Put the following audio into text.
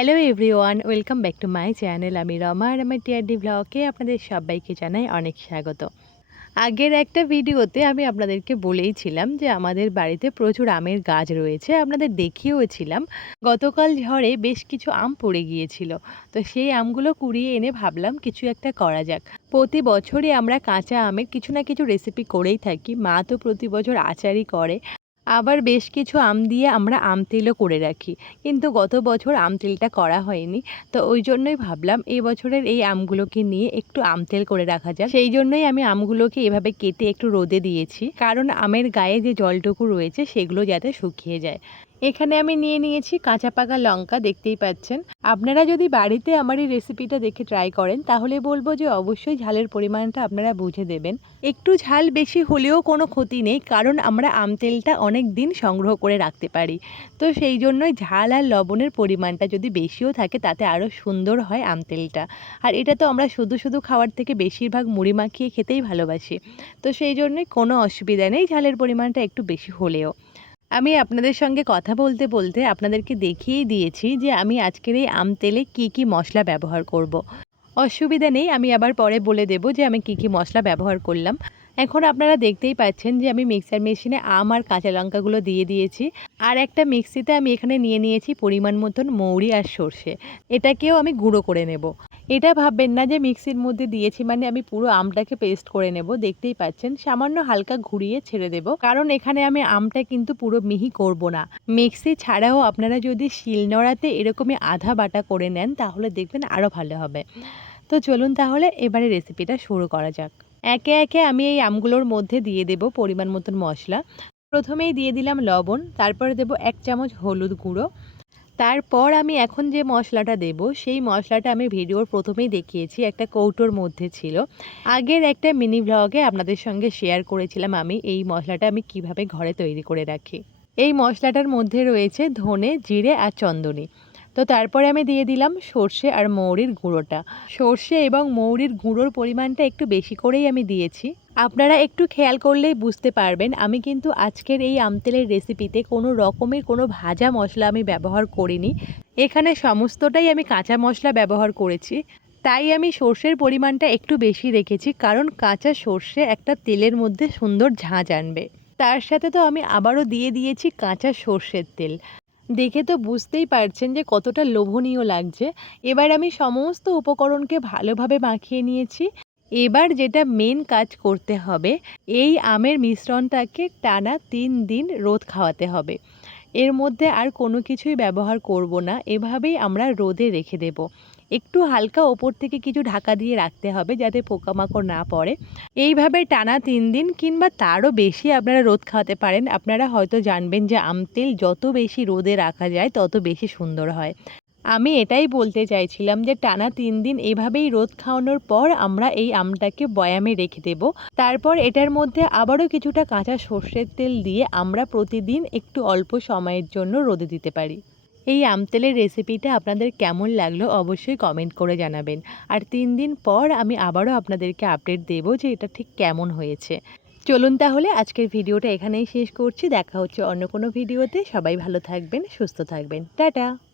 Hello everyone, welcome back to my channel. আমি রমা আর আমার TRD ব্লগে আপনাদের সবাইকে জানাই অনেক স্বাগত। আগের একটা ভিডিওতে আমি আপনাদেরকে বলেইছিলাম যে আমাদের বাড়িতে প্রচুর আমের গাছ রয়েছে। আপনাদের দেখিয়েওছিলাম, গতকাল ঝড়ে বেশ কিছু আম পড়ে গিয়েছিল। তো সেই আমগুলো কুড়িয়ে এনে ভাবলাম কিছু একটা করা যাক। প্রতি বছরই আমরা কাঁচা আমের কিছু না কিছু রেসিপি করেই থাকি। মা তো প্রতি বছর আচারই করে। আবার বেশ কিছু আম দিয়ে আমরা আম তেলও করে রাখি। কিন্তু গত বছর আম তেলটা করা হয়নি। তো ওই জন্যই ভাবলাম এই বছরের এই আমগুলোকে নিয়ে একটু আম তেল করে রাখা যাক। সেই জন্যই আমি আমগুলোকে এভাবে কেটে একটু রোদে দিয়েছি। কারণ আমের গায়ে যে জলটুকু রয়েছে, সেগুলো যাতে শুকিয়ে যায়। এখানে আমি নিয়ে নিয়েছি কাঁচা পাকা লঙ্কা, দেখতেই পাচ্ছেন। আপনারা যদি বাড়িতে আমার এই রেসিপিটা দেখে ট্রাই করেন, তাহলে বলব যে অবশ্যই ঝালের পরিমাণটা আপনারা বুঝে দেবেন। একটু ঝাল বেশি হলেও কোনো ক্ষতি নেই, কারণ আমরা আম তেলটা অনেক দিন সংগ্রহ করে রাখতে পারি। তো সেই জন্যই ঝাল আর লবণের পরিমাণটা যদি বেশিও থাকে, তাতে আরও সুন্দর হয় আম তেলটা। আর এটা তো আমরা শুধু শুধু খাওয়ার থেকে বেশিরভাগ মুড়ি মাখিয়ে খেতেই ভালোবাসি। তো সেই জন্যই কোনো অসুবিধা নেই ঝালের পরিমাণটা একটু বেশি হলেও। আমি আপনাদের সঙ্গে কথা বলতে বলতে আপনাদেরকে দেখিয়েই দিয়েছি যে আমি আজকের এই আম তেলে কী কী মশলা ব্যবহার করব। অসুবিধা নেই, আমি আবার পরে বলে দেব যে আমি কী কী মশলা ব্যবহার করলাম এখন আপনারা দেখতেই পাচ্ছেন যে আমি মিক্সার মেশিনে আম আর কাঁচা লঙ্কাগুলো দিয়ে দিয়েছি। আর একটা মিক্সিতে আমি এখানে নিয়ে নিয়েছি পরিমাণ মতন মৌরি আর সর্ষে। এটাকেও আমি গুঁড়ো করে নেব। এটা ভাববেন না যে মিক্সির মধ্যে দিয়েছি মানে আমি পুরো আমটাকে পেস্ট করে নেব। দেখতেই পাচ্ছেন, সামান্য হালকা ঘুরিয়ে ছেড়ে দেব। কারণ এখানে আমি আমটা কিন্তু পুরো মিহি করব না। মিক্সি ছাড়াও আপনারা যদি শিলনোড়াতে এরকমই আধা বাটা করে নেন, তাহলে দেখবেন আরও ভালো হবে। তো চলুন তাহলে এবারে রেসিপিটা শুরু করা যাক। একে একে আমি এই আমগুলোর মধ্যে দিয়ে দেব পরিমাণ মতন মশলা। প্রথমেই দিয়ে দিলাম লবণ, তারপরে দেব এক চামচ হলুদ গুঁড়ো। তারপর আমি এখন যে মশলাটা দেব, সেই মশলাটা আমি ভিডিওর প্রথমেই দেখিয়েছি, একটা কৌটোর মধ্যে ছিল। আগের একটা মিনি ব্লগে আপনাদের সঙ্গে শেয়ার করেছিলাম আমি, এই মশলাটা আমি কীভাবে ঘরে তৈরি করে রাখি। এই মশলাটার মধ্যে রয়েছে ধনে, জিরে আর চন্দনী। তো তারপরে আমি দিয়ে দিলাম সর্ষে আর মৌরির গুঁড়োটা। সর্ষে এবং মৌরির গুঁড়োর পরিমাণটা একটু বেশি করেই আমি দিয়েছি। আপনারা একটু খেয়াল করলেই বুঝতে পারবেন, আমি কিন্তু আজকের এই আমতেলের রেসিপিতে কোনো রকমের কোনো ভাজা মশলা আমি ব্যবহার করিনি। এখানে সমস্তটাই আমি কাঁচা মশলা ব্যবহার করেছি। তাই আমি সর্ষের পরিমাণটা একটু বেশি রেখেছি, কারণ কাঁচা সর্ষে একটা তেলের মধ্যে সুন্দর ঝাঁঝ আনবে। তার সাথে তো আমি আবারও দিয়ে দিয়েছি কাঁচা সর্ষের তেল। দেখে তো বুঝতেই পারছেন যে কতটা লোভনীয় লাগছে। এবার আমি সমস্ত উপকরণকে ভালোভাবে মাখিয়ে নিয়েছি। এবার যেটা মেন কাজ করতে হবে, এই আমের মিশ্রণটাকে টানা তিন দিন রোদ খাওয়াতে হবে। এর মধ্যে আর কোনো কিছুই ব্যবহার করব না, এভাবেই আমরা রোদে রেখে দেব। একটু হালকা ওপর থেকে কিছু ঢাকা দিয়ে রাখতে হবে যাতে পোকামাকড় না পড়ে। এইভাবে টানা তিন দিন কিংবা তারও বেশি আপনারা রোদ খাওয়াতে পারেন। আপনারা হয়তো জানবেন যে আম তেল যত বেশি রোদে রাখা যায়, তত বেশি সুন্দর হয়। আমি এটাই বলতে চাইছিলাম যে টানা তিন দিন এভাবেই রোদ খাওয়ানোর পর আমরা এই আমটাকে বয়ামে রেখে দেব। তারপর এটার মধ্যে আবারও কিছুটা কাঁচা সর্ষের তেল দিয়ে আমরা প্রতিদিন একটু অল্প সময়ের জন্য রোদে দিতে পারি। এই আমতেলের রেসিপিটা আপনাদের কেমন লাগল অবশ্যই কমেন্ট করে জানাবেন। আর তিন দিন পর আমি আবারও আপনাদেরকে আপডেট দেব যে এটা ঠিক কেমন হয়েছে। চলুন তাহলে আজকের ভিডিওটা এখানেই শেষ করছি। দেখা হচ্ছে অন্য কোনো ভিডিওতে। সবাই ভালো থাকবেন, সুস্থ থাকবেন। টাটা!